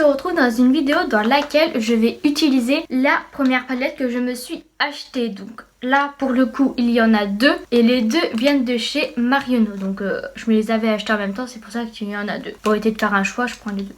se retrouve dans une vidéo dans laquelle je vais utiliser la première palette que je me suis achetée. Donc là pour le coup il y en a deux et les deux viennent de chez Marionneau. Donc je me les avais achetées en même temps, c'est pour ça qu'il y en a deux. Pour éviter de faire un choix, je prends les deux.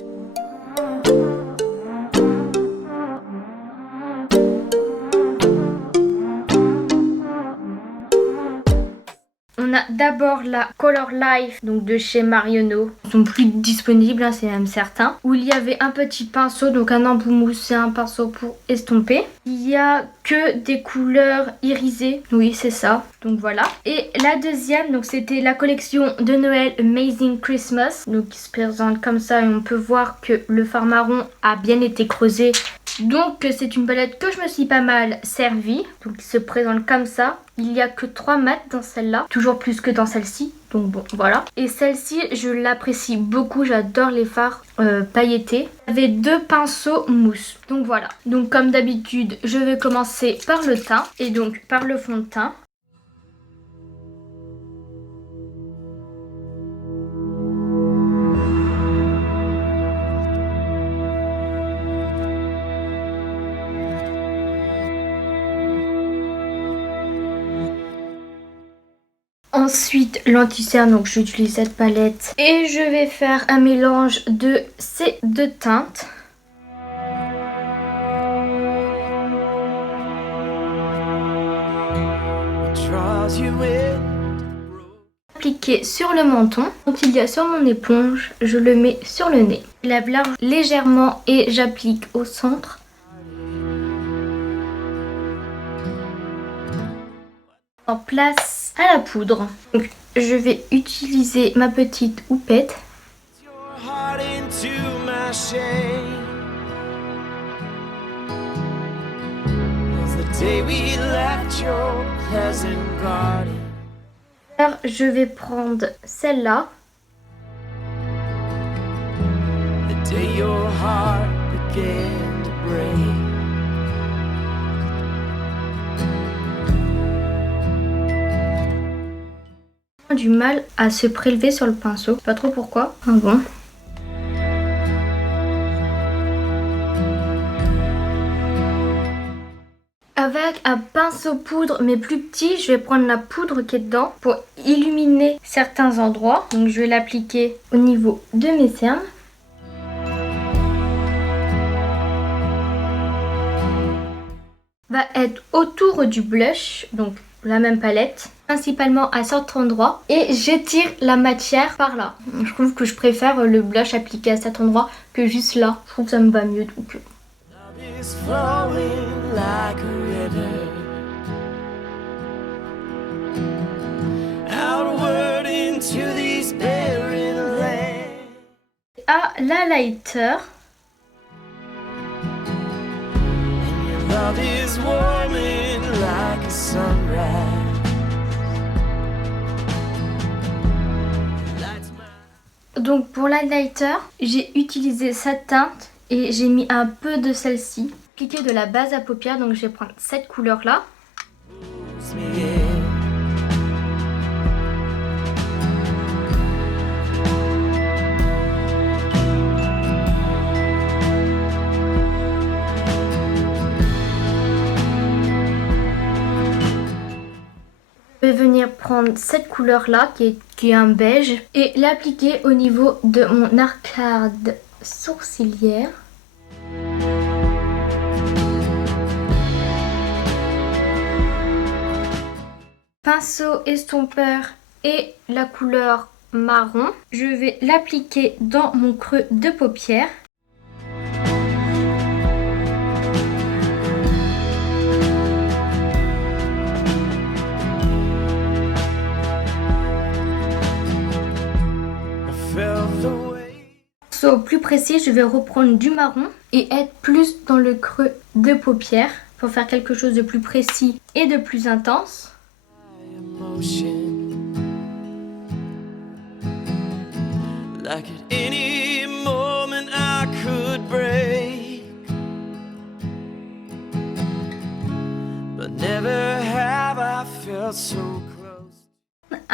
On a d'abord la Color Life donc de chez Marionneau. Ils sont plus disponibles, hein, c'est même certain. Où il y avait un petit pinceau, donc un embout mousse et un pinceau pour estomper. Il y a que des couleurs irisées. Oui, c'est ça. Donc voilà. Et la deuxième, donc c'était la collection de Noël Amazing Christmas. Donc qui se présente comme ça et on peut voir que le fard marron a bien été creusé. Donc c'est une palette que je me suis pas mal servie. Donc il se présente comme ça. Il n'y a que 3 mats dans celle-là. Toujours plus que dans celle-ci. Donc bon, voilà. Et celle-ci, je l'apprécie beaucoup. J'adore les fards pailletés. J'avais 2 pinceaux mousse. Donc voilà. Donc comme d'habitude, je vais commencer par le teint. Et donc par le fond de teint. Ensuite l'anti-cerne, donc j'utilise cette palette et je vais faire un mélange de ces deux teintes. Appliquer sur le menton. Donc il y a sur mon éponge, je le mets sur le nez. Je lève légèrement et j'applique au centre. En place à la poudre. Donc, je vais utiliser ma petite houppette. Alors, je vais prendre celle-là. Du mal à se prélever sur le pinceau, pas trop pourquoi. Ah bon. Avec un pinceau poudre mais plus petit, je vais prendre la poudre qui est dedans pour illuminer certains endroits. Donc je vais l'appliquer au niveau de mes cernes. Va être autour du blush, donc la même palette, principalement à cet endroit, et j'étire la matière par là. Je trouve que je préfère le blush appliqué à cet endroit que juste là. Je trouve que ça me va mieux donc. À la lighter. Love is warming like a sunrise. Donc pour l'highlighter, j'ai utilisé cette teinte et j'ai mis un peu de celle-ci. Appliquer de la base à paupières, donc je vais prendre cette couleur là. Je vais venir prendre cette couleur là qui est un beige et l'appliquer au niveau de mon arcade sourcilière. Pinceau estompeur et la couleur marron. Je vais l'appliquer dans mon creux de paupière. Plus précis, je vais reprendre du marron et être plus dans le creux de paupière pour faire quelque chose de plus précis et de plus intense.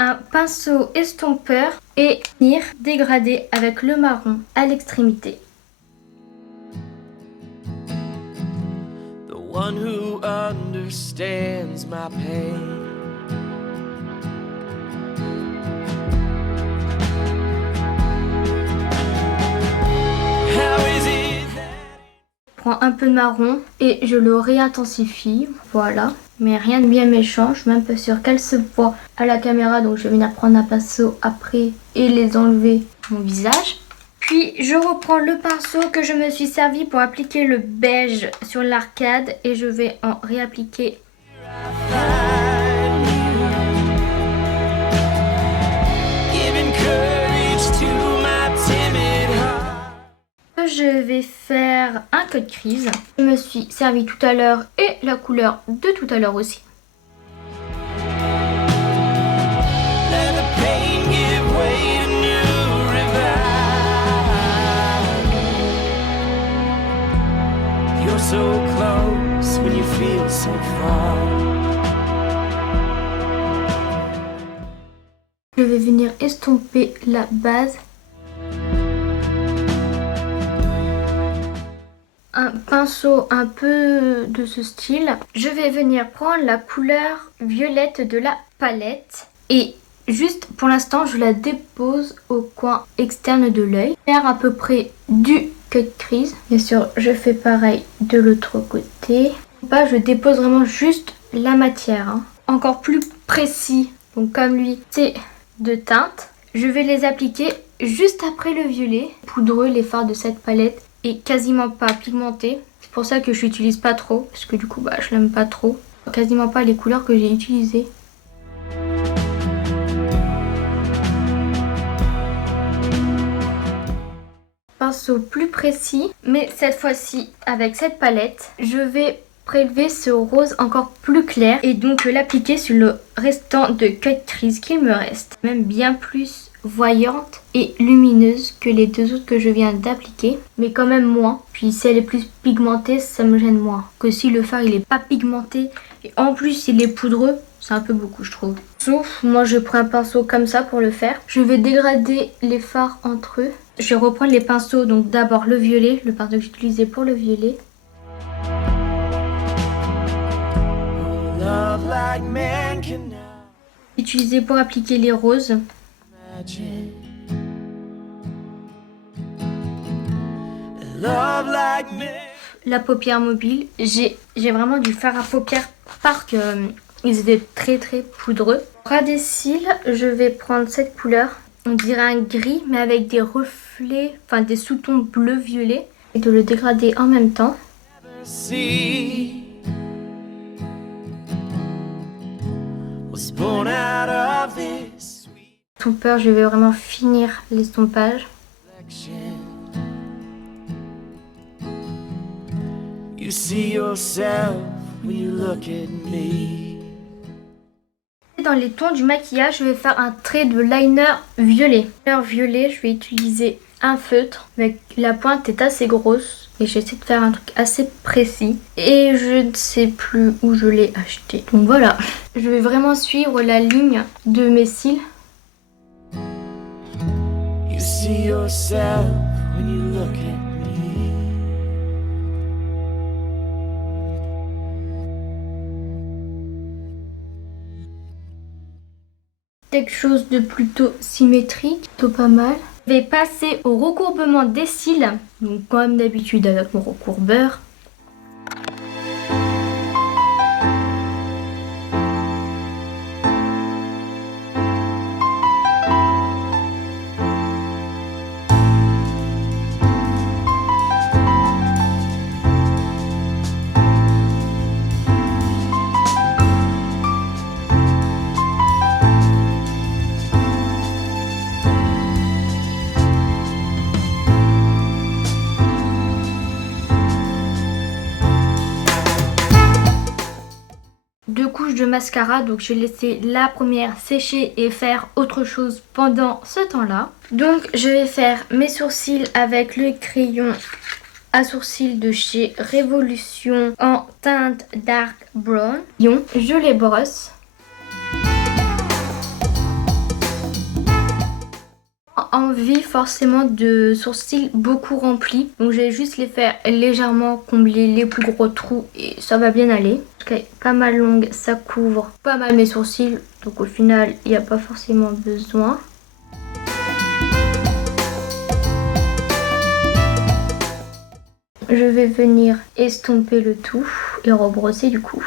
Un pinceau estompeur et venir dégrader avec le marron à l'extrémité. one who understands my pain. Prends un peu de marron et je le réintensifie, voilà. Mais rien de bien méchant, je suis même pas sûre qu'elle se voit à la caméra, donc je vais venir prendre un pinceau après et les enlever mon visage. Puis je reprends le pinceau que je me suis servi pour appliquer le beige sur l'arcade et je vais en réappliquer. Je vais faire un cut crease. Je me suis servi tout à l'heure et la couleur de tout à l'heure aussi. Je vais venir estomper la base. Un pinceau un peu de ce style. Je vais venir prendre la couleur violette de la palette et juste pour l'instant je la dépose au coin externe de l'œil. Faire à peu près du cut crease. Bien sûr je fais pareil de l'autre côté. Je dépose vraiment juste la matière, hein. Encore plus précis. Donc comme lui c'est de teinte. Je vais les appliquer juste après le violet. Poudreux les fards de cette palette. Et quasiment pas pigmenté. C'est pour ça que je n'utilise pas trop. Parce que du coup je l'aime pas trop. Quasiment pas les couleurs que j'ai utilisées. Pinceau plus précis. Mais cette fois-ci avec cette palette. Je vais prélever ce rose encore plus clair. Et donc l'appliquer sur le restant de cut crease qu'il me reste. Même bien plus voyante et lumineuse que les deux autres que je viens d'appliquer, mais quand même moins. Puis si elle est plus pigmentée, ça me gêne moins. Que si le fard il est pas pigmenté et en plus il est poudreux, c'est un peu beaucoup je trouve. Sauf moi je prends un pinceau comme ça pour le faire. Je vais dégrader les fards entre eux. Je vais reprendre les pinceaux, donc d'abord le violet, le pinceau que j'ai utilisé pour le violet. Utilisé pour appliquer les roses. La paupière mobile, j'ai vraiment du fard à paupières parce que ils étaient très poudreux. Ras des cils, je vais prendre cette couleur, on dirait un gris mais avec des reflets, enfin des sous-tons bleu-violet et de le dégrader en même temps. Estompeur, je vais vraiment finir l'estompage. You see yourself when you look at me. Dans les tons du maquillage, je vais faire un trait de liner violet. Liner violet, je vais utiliser un feutre, mais la pointe est assez grosse et j'essaie de faire un truc assez précis et je ne sais plus où je l'ai acheté. Donc voilà, je vais vraiment suivre la ligne de mes cils. You see yourself when you look at me. Quelque chose de plutôt symétrique, plutôt pas mal. Je vais passer au recourbement des cils, donc comme d'habitude avec mon recourbeur. Deux couches de mascara, donc je vais laisser la première sécher et faire autre chose pendant ce temps-là. Donc je vais faire mes sourcils avec le crayon à sourcils de chez Révolution en teinte dark brown. Je les brosse. envie forcément de sourcils beaucoup remplis. Donc je vais juste les faire légèrement combler les plus gros trous et ça va bien aller. Parce qu'elle est pas mal longue, ça couvre pas mal mes sourcils. Donc au final, il n'y a pas forcément besoin. Je vais venir estomper le tout et rebrosser du coup.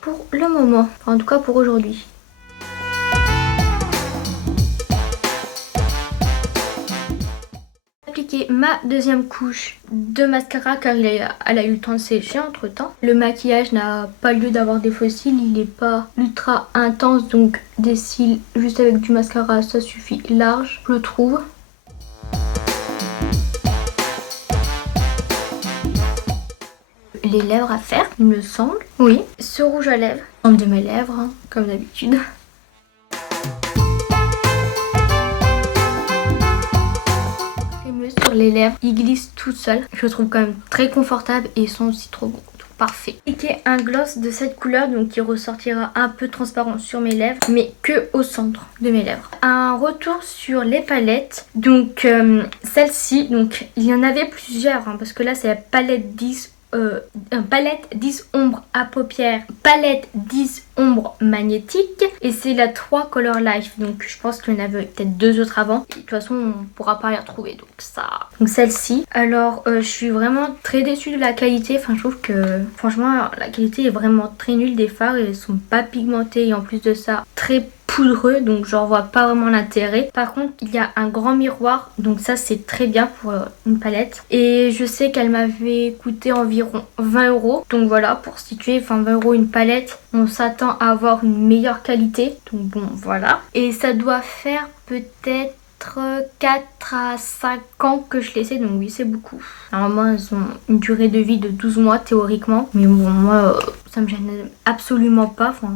Pour le moment, enfin, en tout cas pour aujourd'hui. Appliquer ma deuxième couche de mascara car elle a eu le temps de sécher entre temps. Le maquillage n'a pas lieu d'avoir des faux cils, il n'est pas ultra intense, donc des cils juste avec du mascara ça suffit large, je le trouve. Les lèvres à faire, il me semble. Oui, ce rouge à lèvres, en de mes lèvres, hein, comme d'habitude. Sur les lèvres, il glisse tout seul. Je le trouve quand même très confortable et ils sont aussi trop bons. Parfait. Appliquer un gloss de cette couleur donc qui ressortira un peu transparent sur mes lèvres mais que au centre de mes lèvres. Un retour sur les palettes. Donc celle-ci, donc il y en avait plusieurs hein, parce que là c'est la palette 10 palette 10 ombre à paupières, palette 10 ombre magnétique et c'est la 3 Color Life, donc je pense qu'il y en avait peut-être 2 autres avant et de toute façon on pourra pas les retrouver, donc ça. Donc celle-ci, alors je suis vraiment très déçue de la qualité, enfin je trouve que franchement la qualité est vraiment très nulle des fards et elles sont pas pigmentées et en plus de ça très poudreux, donc j'en vois pas vraiment l'intérêt. Par contre il y a un grand miroir, donc ça c'est très bien pour une palette et je sais qu'elle m'avait coûté environ 20 €, donc voilà, pour situer, enfin 20 € une palette, on s'attend à avoir une meilleure qualité, donc bon voilà. Et ça doit faire peut-être 4 à 5 ans que je les ai, donc oui c'est beaucoup. Normalement elles ont une durée de vie de 12 mois théoriquement, mais bon moi ça me gêne absolument pas, enfin,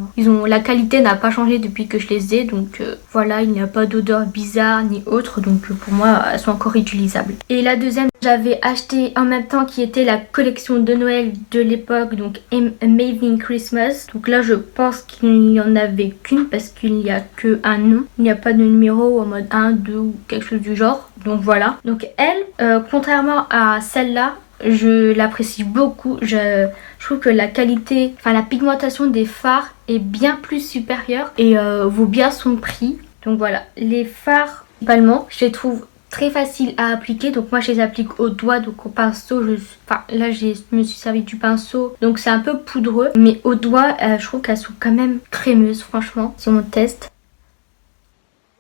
la qualité n'a pas changé depuis que je les ai, donc voilà, il n'y a pas d'odeur bizarre ni autre, donc pour moi elles sont encore utilisables. Et la deuxième j'avais acheté en même temps qui était la collection de Noël de l'époque, donc Amazing Christmas. Donc là je pense qu'il n'y en avait qu'une parce qu'il n'y a que un nom, il n'y a pas de numéro en mode 1, 2 ou quelque chose du genre, donc voilà. Donc elle, contrairement à celle-là, je l'apprécie beaucoup. Je trouve que la qualité, enfin la pigmentation des fards est bien plus supérieure et vaut bien son prix. Donc voilà, les fards, principalement, je les trouve très faciles à appliquer. Donc moi je les applique au doigt, donc au pinceau. Enfin là je me suis servi du pinceau, donc c'est un peu poudreux. Mais au doigt, je trouve qu'elles sont quand même crémeuses, franchement, si on teste.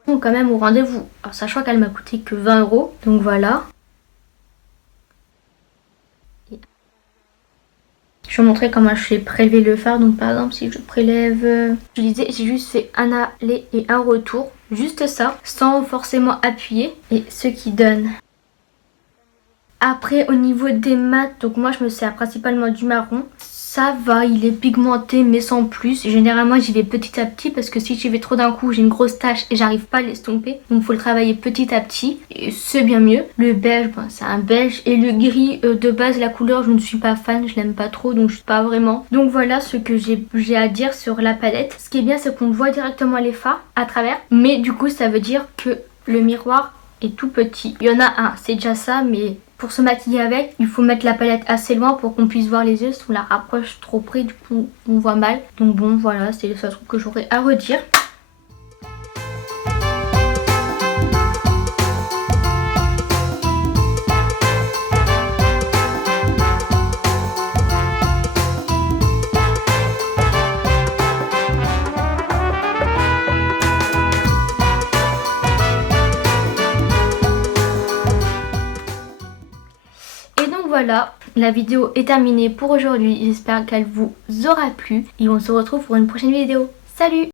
Elles sont quand même au rendez-vous. Alors sachant qu'elle m'a coûté que 20 €, donc voilà. Je vais vous montrer comment je fais prélever le fard. Donc par exemple si je prélève, je disais j'ai juste fait un aller et un retour, juste ça, sans forcément appuyer, et ce qui donne. Après au niveau des mats, donc moi je me sers principalement du marron. Ça va, il est pigmenté mais sans plus. Généralement j'y vais petit à petit parce que si j'y vais trop d'un coup j'ai une grosse tache et j'arrive pas à l'estomper. Donc il faut le travailler petit à petit et c'est bien mieux. Le beige, ben, c'est un beige, et le gris de base, la couleur je ne suis pas fan, je l'aime pas trop, donc je suis pas vraiment. Donc voilà ce que j'ai à dire sur la palette. Ce qui est bien c'est qu'on voit directement les fards à travers, mais du coup ça veut dire que le miroir est tout petit. Il y en a un, c'est déjà ça, mais pour se maquiller avec, il faut mettre la palette assez loin pour qu'on puisse voir les yeux. Si on la rapproche trop près, du coup on voit mal. Donc bon voilà, c'est le seul truc que j'aurais à redire. Voilà, la vidéo est terminée pour aujourd'hui. J'espère qu'elle vous aura plu et on se retrouve pour une prochaine vidéo. Salut!